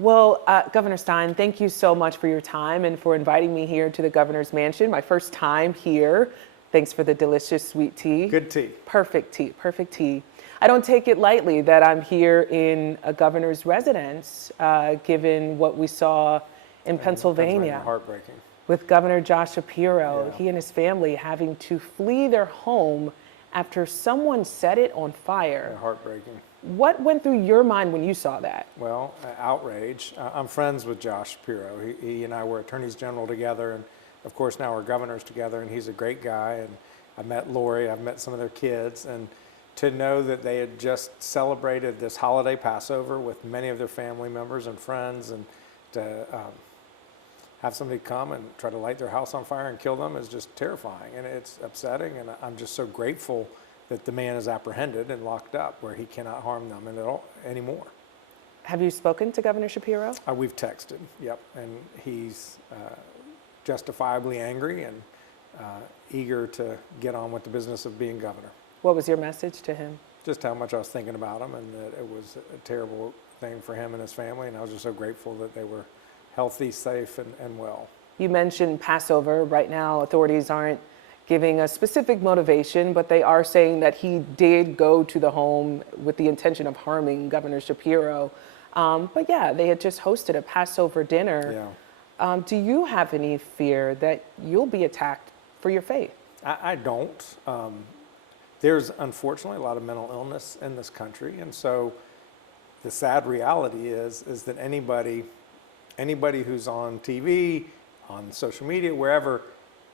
Well, Governor Stein, thank you so much for your time and for inviting me here to the governor's mansion. My first time here. Thanks for the delicious sweet tea. Good tea. Perfect tea, perfect tea. I don't take it lightly that I'm here in a governor's residence, given what we saw in Pennsylvania. Heartbreaking. With Governor Josh Shapiro, Yeah. he and his family having to flee their home after someone set it on fire. Yeah, heartbreaking. What went through your mind when you saw that? Well, outrage. I'm friends with Josh Shapiro. He and I were attorneys general together, and of course now we're governors together, and he's a great guy. And I met Lori, I've met some of their kids, and to know that they had just celebrated this holiday Passover with many of their family members and friends, and to have somebody come and try to light their house on fire and kill them is just terrifying, and it's upsetting, and I'm just so grateful that the man is apprehended and locked up where he cannot harm them anymore. Have you spoken to Governor Shapiro? We've texted, yep, and he's justifiably angry and eager to get on with the business of being governor. What was your message to him? Just how much I was thinking about him, and that it was a terrible thing for him and his family, and I was just so grateful that they were healthy, safe, and well. You mentioned Passover. Right now, authorities aren't giving a specific motivation, but they are saying that he did go to the home with the intention of harming Governor Shapiro. But yeah, they had just hosted a Passover dinner. Yeah. Do you have any fear that you'll be attacked for your faith? I don't. There's unfortunately a lot of mental illness in this country, and so the sad reality is that anybody who's on TV, on social media, wherever,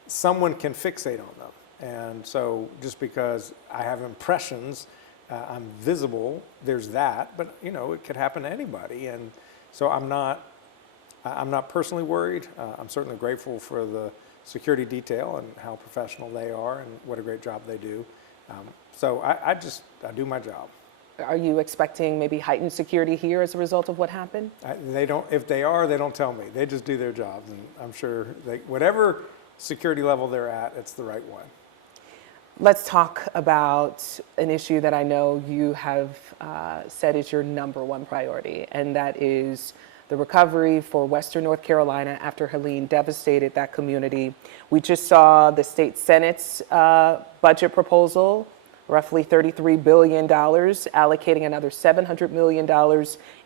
someone can fixate on them. And so just because I have impressions, I'm visible, there's that, but you know, it could happen to anybody. And so I'm not personally worried. I'm certainly grateful for the security detail and how professional they are and what a great job they do. So I do my job. Are you expecting maybe heightened security here as a result of what happened? They don't. If they are, they don't tell me. They just do their jobs, and I'm sure whatever security level they're at, it's the right one. Let's talk about an issue that I know you have said is your #1 priority, and that is the recovery for Western North Carolina after Helene devastated that community. We just saw the state Senate's budget proposal, roughly $33 billion, allocating another $700 million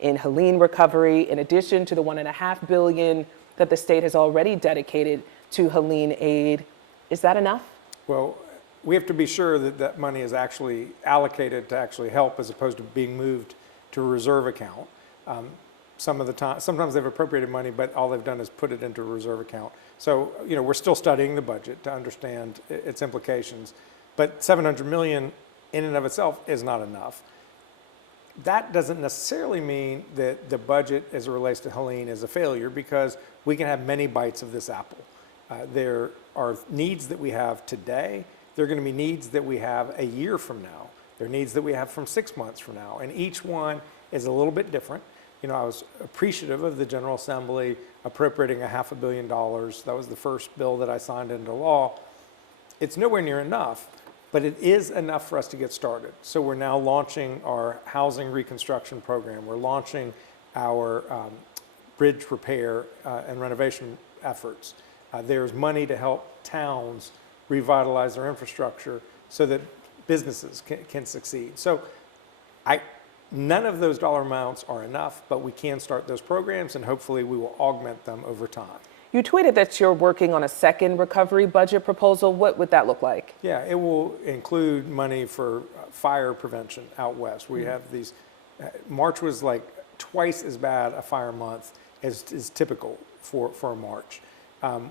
in Helene recovery, in addition to the $1.5 billion that the state has already dedicated to Helene aid. Is that enough? Well, we have to be sure that that money is actually allocated to actually help, as opposed to being moved to a reserve account. Sometimes they've appropriated money, but all they've done is put it into a reserve account. So, you know, we're still studying the budget to understand its implications. But $700 million in and of itself is not enough. That doesn't necessarily mean that the budget as it relates to Helene is a failure, because we can have many bites of this apple. There are needs that we have today. There are going to be needs that we have a year from now. There are needs that we have from 6 months from now. And each one is a little bit different. You know, I was appreciative of the General Assembly appropriating $500 million. That was the first bill that I signed into law. It's nowhere near enough, but it is enough for us to get started. So we're now launching our housing reconstruction program. We're launching our bridge repair and renovation efforts. There's money to help towns revitalize their infrastructure so that businesses can succeed. So none of those dollar amounts are enough, but we can start those programs, and hopefully we will augment them over time. You tweeted that you're working on a second recovery budget proposal. What would that look like? Yeah, it will include money for fire prevention out west. We have these, March was like twice as bad a fire month as is typical for March.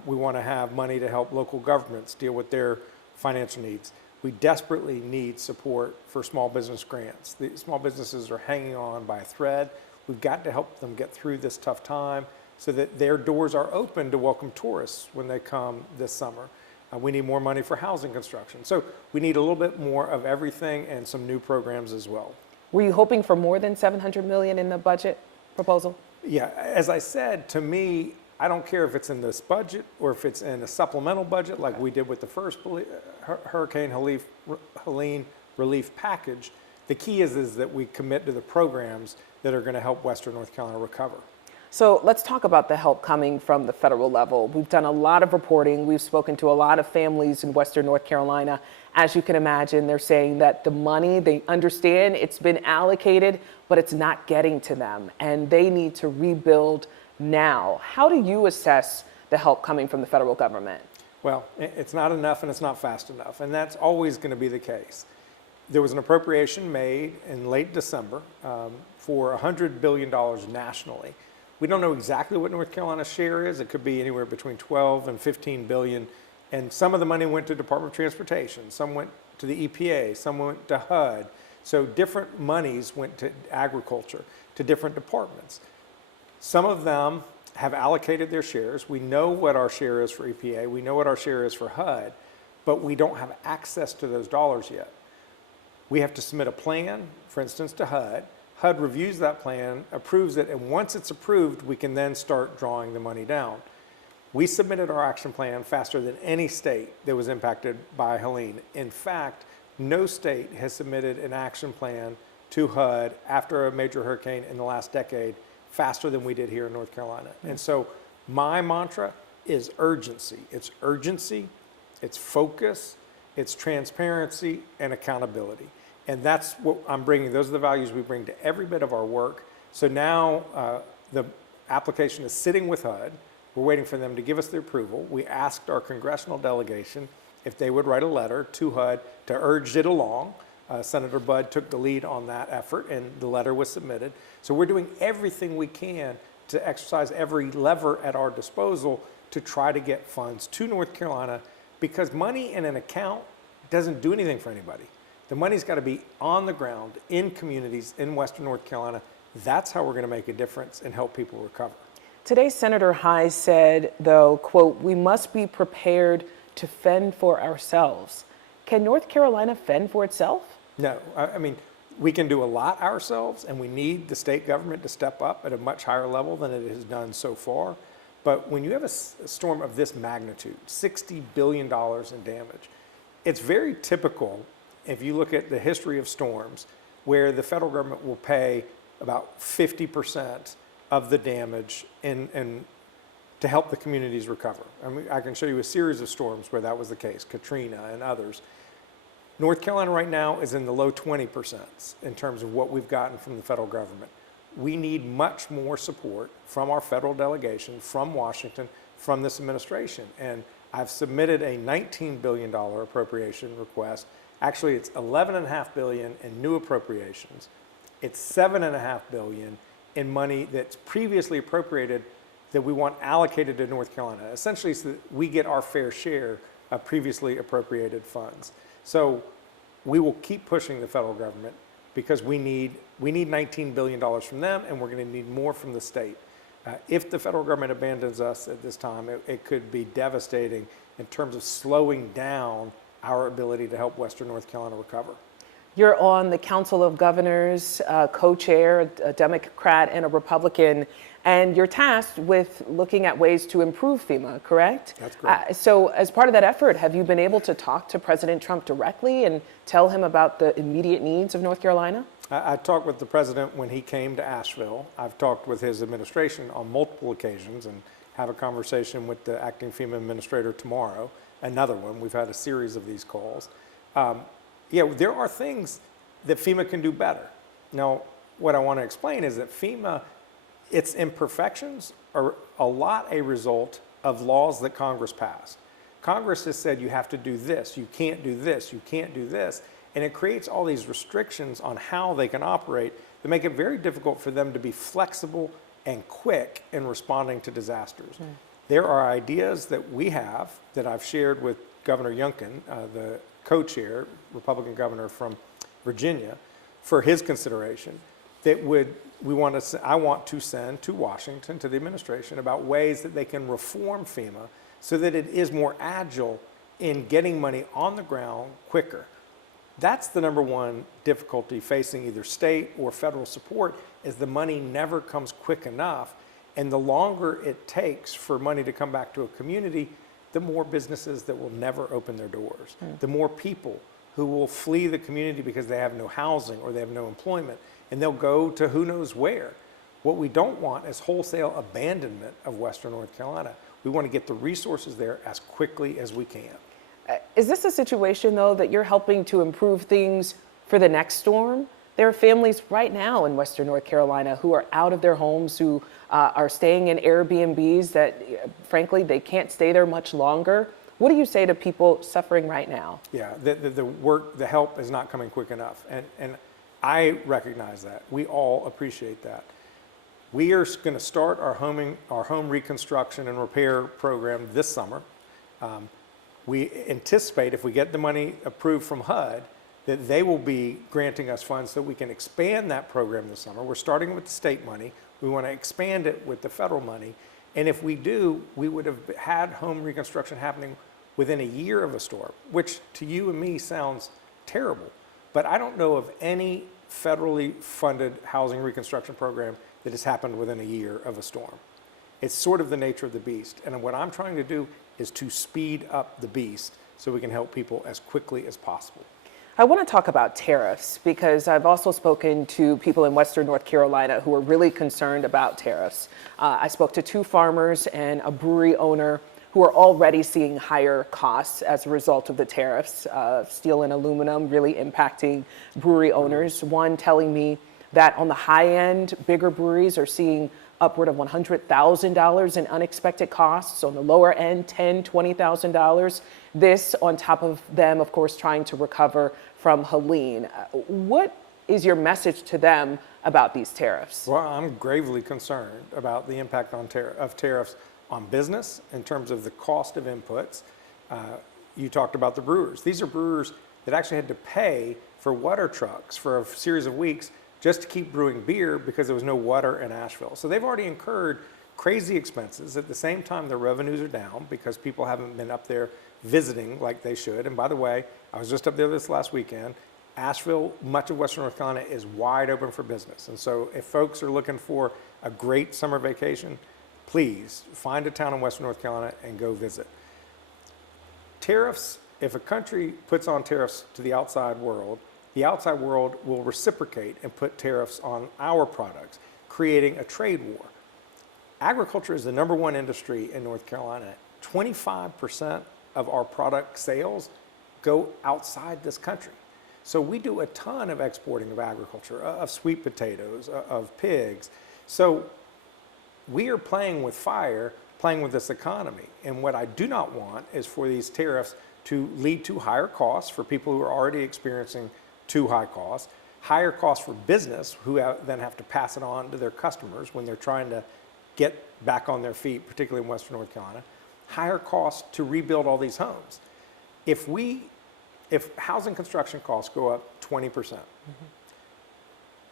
We want to have money to help local governments deal with their financial needs. We desperately need support for small business grants. The small businesses are hanging on by a thread. We've got to help them get through this tough time so that their doors are open to welcome tourists when they come this summer. We need more money for housing construction. So we need a little bit more of everything and some new programs as well. Were you hoping for more than $700 million in the budget proposal? Yeah, as I said, to me, I don't care if it's in this budget or if it's in a supplemental budget like we did with the first Hurricane Helene relief package. The key is that we commit to the programs that are going to help Western North Carolina recover. So let's talk about the help coming from the federal level. We've done a lot of reporting. We've spoken to a lot of families in Western North Carolina. As you can imagine, they're saying that the money, they understand it's been allocated, but it's not getting to them, and they need to rebuild now. How do you assess the help coming from the federal government? Well, it's not enough and it's not fast enough, and that's always going to be the case. There was an appropriation made in late December for $100 billion nationally. We don't know exactly what North Carolina's share is. It could be anywhere between 12 and 15 billion. And some of the money went to Department of Transportation. Some went to the EPA. Some went to HUD. So different monies went to agriculture, to different departments. Some of them have allocated their shares. We know what our share is for EPA. We know what our share is for HUD, but we don't have access to those dollars yet. We have to submit a plan, for instance, to HUD. HUD reviews that plan, approves it, and once it's approved, we can then start drawing the money down. We submitted our action plan faster than any state that was impacted by Helene. In fact, no state has submitted an action plan to HUD after a major hurricane in the last decade faster than we did here in North Carolina. And so my mantra is urgency. It's urgency, it's focus, it's transparency, and accountability. And that's what I'm bringing. Those are the values we bring to every bit of our work. So now the application is sitting with HUD. We're waiting for them to give us the approval. We asked our congressional delegation if they would write a letter to HUD to urge it along. Senator Budd took the lead on that effort, and the letter was submitted. So we're doing everything we can to exercise every lever at our disposal to try to get funds to North Carolina, because money in an account doesn't do anything for anybody. The money's got to be on the ground in communities in Western North Carolina. That's how we're going to make a difference and help people recover. Today, Senator Hyde said, though, quote, "We must be prepared to fend for ourselves." Can North Carolina fend for itself? No, I mean, we can do a lot ourselves, and we need the state government to step up at a much higher level than it has done so far. But when you have a storm of this magnitude, $60 billion in damage, it's very typical, if you look at the history of storms, where the federal government will pay about 50% of the damage to help the communities recover. I mean, I can show you a series of storms where that was the case, Katrina and others. North Carolina right now is in the low 20% in terms of what we've gotten from the federal government. We need much more support from our federal delegation, from Washington, from this administration. And I've submitted a $19 billion appropriation request. Actually, it's $11.5 billion in new appropriations. It's $7.5 billion in money that's previously appropriated that we want allocated to North Carolina, essentially so that we get our fair share of previously appropriated funds. So we will keep pushing the federal government because we need $19 billion from them, and we're going to need more from the state. If the federal government abandons us at this time, it could be devastating in terms of slowing down our ability to help Western North Carolina recover. You're on the Council of Governors, co-chair, a Democrat and a Republican, and you're tasked with looking at ways to improve FEMA, correct? That's correct. So as part of that effort, have you been able to talk to President Trump directly and tell him about the immediate needs of North Carolina? I talked with the president when he came to Asheville. I've talked with his administration on multiple occasions and have a conversation with the acting FEMA administrator tomorrow, another one. We've had a series of these calls. Yeah, there are things that FEMA can do better. Now, what I want to explain is that FEMA, its imperfections are a lot a result of laws that Congress passed. Congress has said you have to do this, you can't do this, you can't do this, and it creates all these restrictions on how they can operate that make it very difficult for them to be flexible and quick in responding to disasters. There are ideas that we have that I've shared with Governor Youngkin, the co-chair, Republican governor from Virginia, for his consideration, that I want to send to Washington, to the administration, about ways that they can reform FEMA so that it is more agile in getting money on the ground quicker. That's the number one difficulty facing either state or federal support, is the money never comes quick enough. And the longer it takes for money to come back to a community, the more businesses that will never open their doors, the more people who will flee the community because they have no housing or they have no employment, and they'll go to who knows where. What we don't want is wholesale abandonment of Western North Carolina. We want to get the resources there as quickly as we can. Is this a situation, though, that you're helping to improve things for the next storm? There are families right now in Western North Carolina who are out of their homes, who are staying in Airbnbs that, frankly, they can't stay there much longer. What do you say to people suffering right now? Yeah, the help is not coming quick enough. And I recognize that. We all appreciate that. We are going to start our home reconstruction and repair program this summer. We anticipate, if we get the money approved from HUD, that they will be granting us funds so we can expand that program this summer. We're starting with the state money. We want to expand it with the federal money. And if we do, we would have had home reconstruction happening within a year of a storm, which to you and me sounds terrible. But I don't know of any federally funded housing reconstruction program that has happened within a year of a storm. It's sort of the nature of the beast. And what I'm trying to do is to speed up the beast so we can help people as quickly as possible. I want to talk about tariffs because I've also spoken to people in Western North Carolina who are really concerned about tariffs. I spoke to 2 farmers and a brewery owner who are already seeing higher costs as a result of the tariffs. Steel and aluminum really impacting brewery owners. One telling me that on the high end, bigger breweries are seeing upward of $100,000 in unexpected costs. On the lower end, $10,000, $20,000. This on top of them, of course, trying to recover from Helene. What is your message to them about these tariffs? Well, I'm gravely concerned about the impact of tariffs on business in terms of the cost of inputs. You talked about the brewers. These are brewers that actually had to pay for water trucks for a series of weeks just to keep brewing beer because there was no water in Asheville. So they've already incurred crazy expenses. At the same time, their revenues are down because people haven't been up there visiting like they should. And by the way, I was just up there this last weekend. Asheville, much of Western North Carolina is wide open for business. And so if folks are looking for a great summer vacation, please find a town in Western North Carolina and go visit. Tariffs, if a country puts on tariffs to the outside world will reciprocate and put tariffs on our products, creating a trade war. Agriculture is the #1 industry in North Carolina. 25% of our product sales go outside this country. So we do a ton of exporting of agriculture, of sweet potatoes, of pigs. So we are playing with fire, playing with this economy. And what I do not want is for these tariffs to lead to higher costs for people who are already experiencing too high costs, higher costs for business who then have to pass it on to their customers when they're trying to get back on their feet, particularly in Western North Carolina, higher costs to rebuild all these homes. If housing construction costs go up 20%,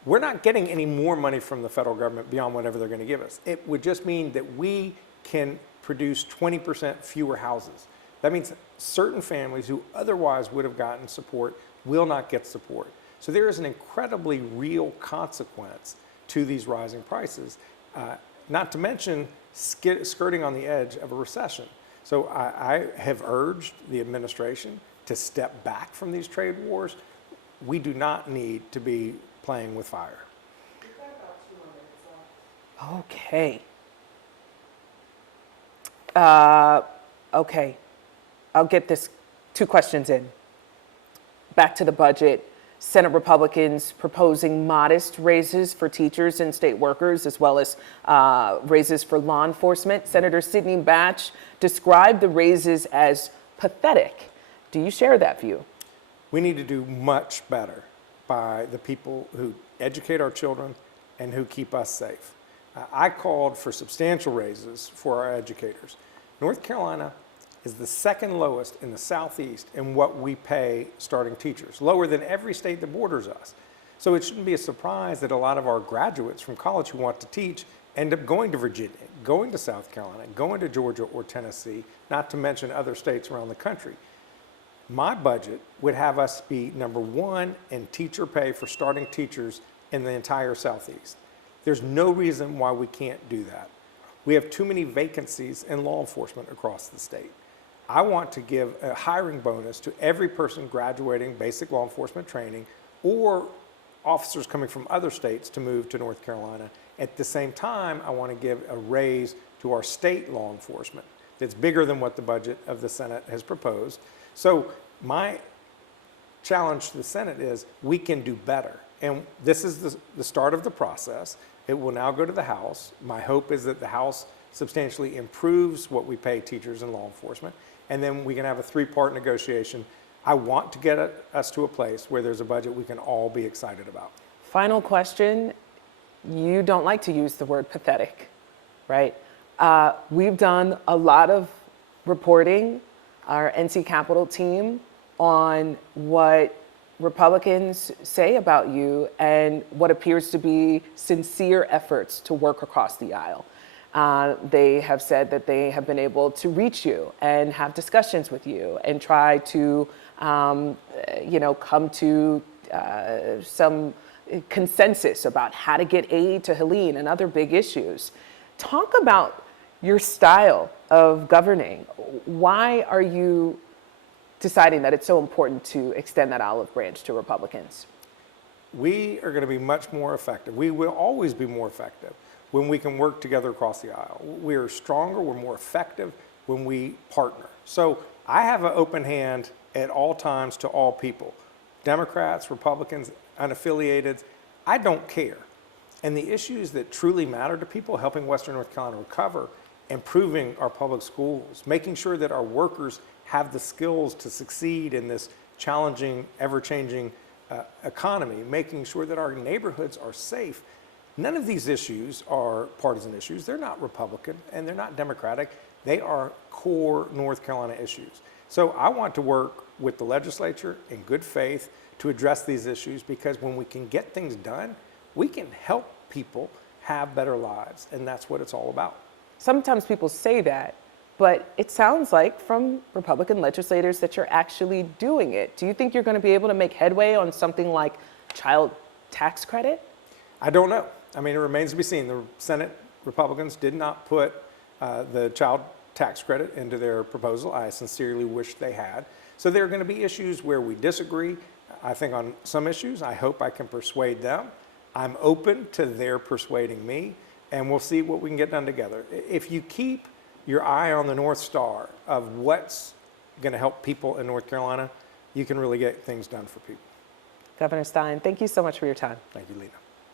we're not getting any more money from the federal government beyond whatever they're going to give us. It would just mean that we can produce 20% fewer houses. That means certain families who otherwise would have gotten support will not get support. So there is an incredibly real consequence to these rising prices, not to mention skirting on the edge of a recession. So I have urged the administration to step back from these trade wars. We do not need to be playing with fire. We've got about 2 more minutes left. Okay. I'll get this 2 questions in. Back to the budget. Senate Republicans proposing modest raises for teachers and state workers, as well as raises for law enforcement. Senator Sidney Batch described the raises as pathetic. Do you share that view? We need to do much better by the people who educate our children and who keep us safe. I called for substantial raises for our educators. North Carolina is the second lowest in the Southeast in what we pay starting teachers, lower than every state that borders us. So it shouldn't be a surprise that a lot of our graduates from college who want to teach end up going to Virginia, going to South Carolina, going to Georgia or Tennessee, not to mention other states around the country. My budget would have us be #1 in teacher pay for starting teachers in the entire Southeast. There's no reason why we can't do that. We have too many vacancies in law enforcement across the state. I want to give a hiring bonus to every person graduating basic law enforcement training or officers coming from other states to move to North Carolina At the same time, I want to give a raise to our state law enforcement that's bigger than what the budget of the Senate has proposed. So my challenge to the Senate is we can do better. And this is the start of the process. It will now go to the House. My hope is that the House substantially improves what we pay teachers and law enforcement, and then we can have a three-part negotiation. I want to get us to a place where there's a budget we can all be excited about. Final question. You don't like to use the word pathetic, right? We've done a lot of reporting, our NC Capitol team, on what Republicans say about you and what appears to be sincere efforts to work across the aisle. They have said that they have been able to reach you and have discussions with you and try to, come to some consensus about how to get aid to Helene and other big issues. Talk about your style of governing. Why are you deciding that it's so important to extend that olive branch to Republicans? We are going to be much more effective. We will always be more effective when we can work together across the aisle. We are stronger, we're more effective when we partner. So I have an open hand at all times to all people, Democrats, Republicans, unaffiliated. I don't care. And the issues that truly matter to people, helping Western North Carolina recover, improving our public schools, making sure that our workers have the skills to succeed in this challenging, ever-changing economy, making sure that our neighborhoods are safe. None of these issues are partisan issues. They're not Republican and they're not Democratic. They are core North Carolina issues. So I want to work with the legislature in good faith to address these issues, because when we can get things done, we can help people have better lives, and that's what it's all about. Sometimes people say that, but it sounds like from Republican legislators that you're actually doing it. Do you think you're going to be able to make headway on something like child tax credit? I don't know. I mean, it remains to be seen. The Senate Republicans did not put the child tax credit into their proposal. I sincerely wish they had. So there are going to be issues where we disagree. I think on some issues, I hope I can persuade them. I'm open to their persuading me, and we'll see what we can get done together. If you keep your eye on the North Star of what's going to help people in North Carolina, you can really get things done for people. Governor Stein, thank you so much for your time. Thank you, Lena.